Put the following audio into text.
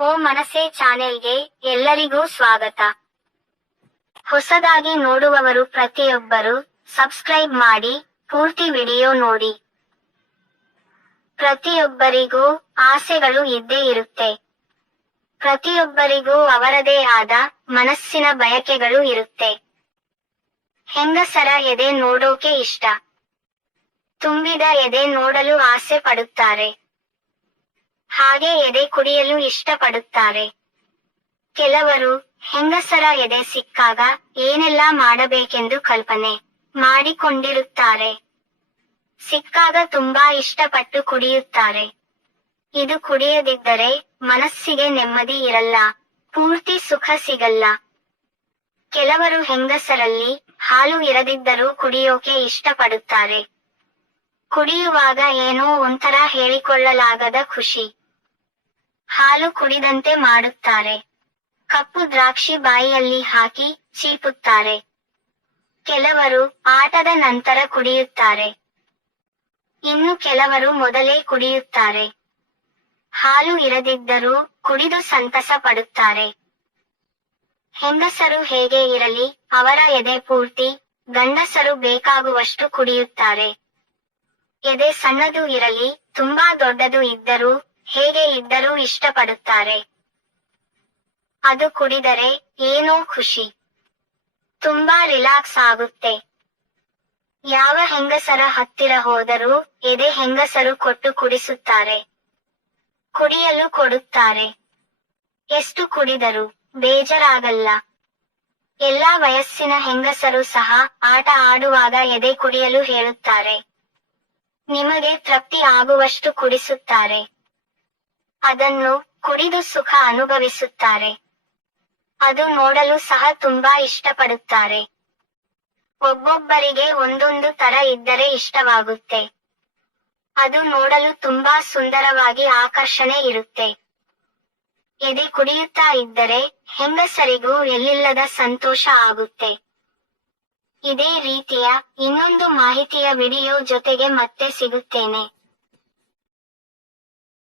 ಓ ಮನಸೆ ಚಾನೆಲ್ಗೆ ಎಲ್ಲರಿಗೂ ಸ್ವಾಗತ. ಹೊಸದಾಗಿ ನೋಡುವವರು ಪ್ರತಿಯೊಬ್ಬರು ಸಬ್ಸ್ಕ್ರೈಬ್ ಮಾಡಿ ಪೂರ್ತಿ ವಿಡಿಯೋ ನೋಡಿ. ಪ್ರತಿಯೊಬ್ಬರಿಗೂ ಆಸೆಗಳು ಇದ್ದೇ ಇರುತ್ತೆ. ಪ್ರತಿಯೊಬ್ಬರಿಗೂ ಅವರದೇ ಆದ ಮನಸ್ಸಿನ ಬಯಕೆಗಳು ಇರುತ್ತೆ. ಹೆಂಗಸರ ಎದೆ ನೋಡೋಕೆ ಇಷ್ಟ. ತುಂಬಿದ ಎದೆ ನೋಡಲು ಆಸೆ ಪಡುತ್ತಾರೆ. ಹಾಗೆ ಎದೆ ಕುಡಿಯಲು ಇಷ್ಟಪಡುತ್ತಾರೆ. ಕೆಲವರು ಹೆಂಗಸರ ಎದೆ ಸಿಕ್ಕಾಗ ಏನೆಲ್ಲ ಮಾಡಬೇಕೆಂದು ಕಲ್ಪನೆ ಮಾಡಿಕೊಂಡಿರುತ್ತಾರೆ. ಸಿಕ್ಕಾಗ ತುಂಬಾ ಇಷ್ಟಪಟ್ಟು ಕುಡಿಯುತ್ತಾರೆ. ಇದು ಕುಡಿಯದಿದ್ದರೆ ಮನಸ್ಸಿಗೆ ನೆಮ್ಮದಿ ಇರಲ್ಲ, ಪೂರ್ತಿ ಸುಖ ಸಿಗಲ್ಲ. ಕೆಲವರು ಹೆಂಗಸರಲ್ಲಿ ಹಾಲು ಇರದಿದ್ದರೂ ಕುಡಿಯೋಕೆ ಇಷ್ಟಪಡುತ್ತಾರೆ. ಕುಡಿಯುವಾಗ ಏನೋ ಒಂಥರ ಹೇಳಿಕೊಳ್ಳಲಾಗದ ಖುಷಿ. ಹಾಲು ಕುಡಿದಂತೆ ಮಾಡುತ್ತಾರೆ ಕಪ್ಪು ದ್ರಾಕ್ಷಿ ಬಾಯಿಯಲ್ಲಿ ಹಾಕಿ ಚೀಪುತ್ತಾರೆ. ಕೆಲವರು ಆಟದ ನಂತರ ಕುಡಿಯುತ್ತಾರೆ. ಇನ್ನು ಕೆಲವರು ಮೊದಲೇ ಕುಡಿಯುತ್ತಾರೆ. ಹಾಲು ಇರದಿದ್ದರೂ ಕುಡಿದು ಸಂತಸ ಪಡುತ್ತಾರೆ. ಹೆಂಗಸರು ಹೇಗೆ ಇರಲಿ, ಅವರ ಎದೆ ಪೂರ್ತಿ ಗಂಡಸರು ಬೇಕಾಗುವಷ್ಟು ಕುಡಿಯುತ್ತಾರೆ. ಎದೆ ಸಣ್ಣದು ಇರಲಿ, ತುಂಬಾ ದೊಡ್ಡದು ಇದ್ದರೂ ಹೇಗೆ ಇದ್ದರೂ ಇಷ್ಟಪಡುತ್ತಾರೆ. ಅದು ಕುಡಿದರೆ ಏನೋ ಖುಷಿ. ತುಂಬಾ ರಿಲ್ಯಾಕ್ಸ್ ಆಗುತ್ತೆ. ಯಾವ ಹೆಂಗಸರ ಹತ್ತಿರ ಹೋದರೂ ಎದೆ ಹೆಂಗಸರು ಕೊಟ್ಟು ಕುಡಿಸುತ್ತಾರೆ. ಕುಡಿಯಲು ಕೊಡುತ್ತಾರೆ. ಎಷ್ಟು ಕುಡಿದರೂ ಬೇಜಾರಾಗಲ್ಲ. ಎಲ್ಲಾ ವಯಸ್ಸಿನ ಹೆಂಗಸರು ಸಹ ಆಟ ಆಡುವಾಗ ಎದೆ ಕುಡಿಯಲು ಹೇಳುತ್ತಾರೆ. ನಿಮಗೆ ತೃಪ್ತಿ ಆಗುವಷ್ಟು ಕುಡಿಸುತ್ತಾರೆ. ಅದನ್ನು ಕುಡಿದು ಸುಖ ಅನುಭವಿಸುತ್ತಾರೆ. ಅದು ನೋಡಲು ಸಹ ತುಂಬಾ ಇಷ್ಟಪಡುತ್ತಾರೆ. ಒಬ್ಬೊಬ್ಬರಿಗೆ ಒಂದೊಂದು ತರ ಇದ್ದರೆ ಇಷ್ಟವಾಗುತ್ತೆ. ಅದು ನೋಡಲು ತುಂಬಾ ಸುಂದರವಾಗಿ ಆಕರ್ಷಣೆ ಇರುತ್ತೆ. ಎದೆ ಕುಡಿಯುತ್ತಾ ಇದ್ದರೆ ಹೆಂಗಸರಿಗೂ ಎಲ್ಲಿಲ್ಲದ ಸಂತೋಷ ಆಗುತ್ತೆ. ಇದೇ ರೀತಿಯ ಇನ್ನೊಂದು ಮಾಹಿತಿಯ ವಿಡಿಯೋ ಜೊತೆಗೆ ಮತ್ತೆ ಸಿಗುತ್ತೇನೆ.